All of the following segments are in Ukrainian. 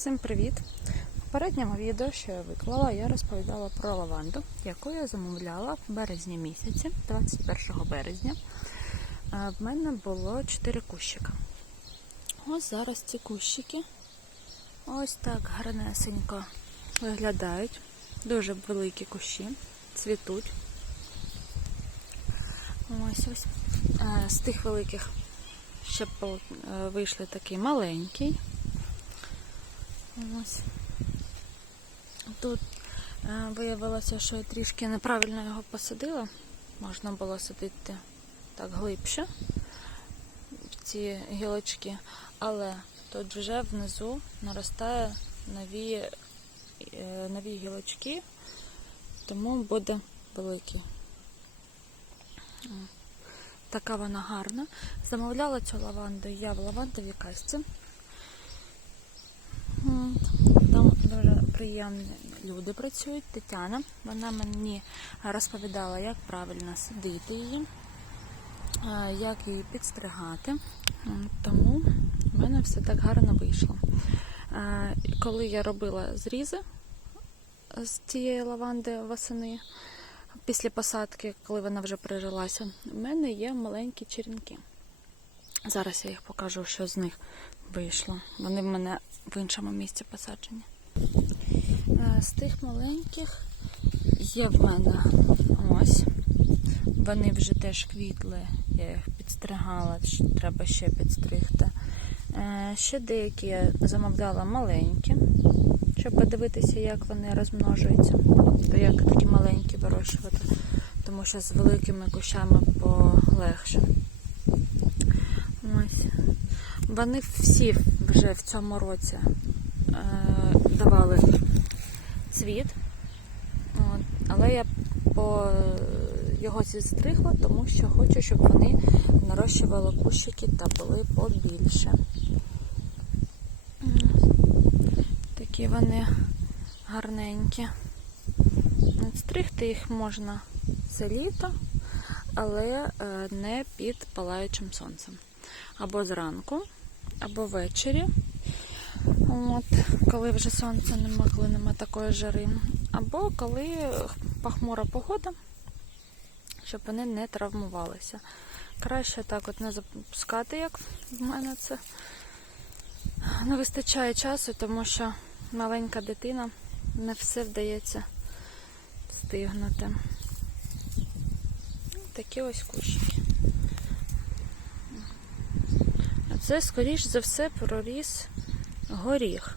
Всім привіт! В попередньому відео, що я виклала, я розповідала про лаванду, яку я замовляла в березні місяці, 21 березня. Е, В мене було 4 кущика. Ось зараз ці кущики ось так гарнесенько виглядають. Дуже великі кущі, цвітуть. Ось ось. Е, З тих великих ще е, вийшли такий маленький. Ось. Тут е, виявилося, що я трішки неправильно його посадила. Можна було садити так глибше в ці гілочки, але тут вже внизу наростає нові, е, нові гілочки, тому буде великий. Така вона гарна. Замовляла цю лаванду я в лавандовій касті. Приємні люди працюють. Тетяна. Вона мені розповідала, як правильно садити її, е, як її підстригати. Тому в мене все так гарно вийшло. Е, Коли я робила зрізи з цієї лаванди восени, після посадки, коли вона вже прижилася, в мене є маленькі черенки. Зараз я їх покажу, що з них вийшло. Вони в мене в іншому місці посаджені. Е, З тих маленьких є в мене ось. Вони вже теж квітли, я їх підстригала, треба ще підстригти. Е, Ще деякі я замовляла маленькі, щоб подивитися, як вони розмножуються. Як такі маленькі вирощувати, тому що з великими кущами полегше. Ось. Вони всі вже в цьому році е, давали цвіт, але я по його зістригла, тому що хочу, щоб вони нарощували кущики та були побільше. Такі вони гарненькі. Стригти їх можна це літо, але е, не під палаючим сонцем. Або зранку, або ввечері. От, коли вже сонця нема, коли нема такої жари. Або коли похмура погода, щоб вони не травмувалися. Краще так от не запускати, як в мене це не вистачає часу, тому що маленька дитина не все вдається встигнути. Такі ось кущики. Це, скоріш за все, проріс горіх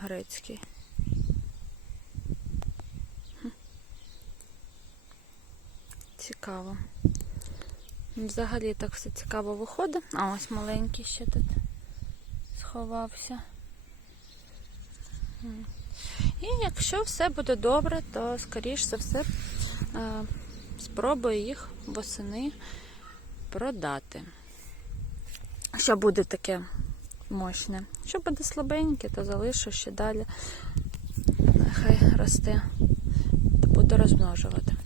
грецький. Цікаво. Взагалі так все цікаво виходить. А ось маленький ще тут сховався. І якщо все буде добре, то скоріш за все е, спробую їх восени продати. Що буде таке мощне. Що буде слабеньке, то залишу ще далі. Нехай росте. Буду розмножувати.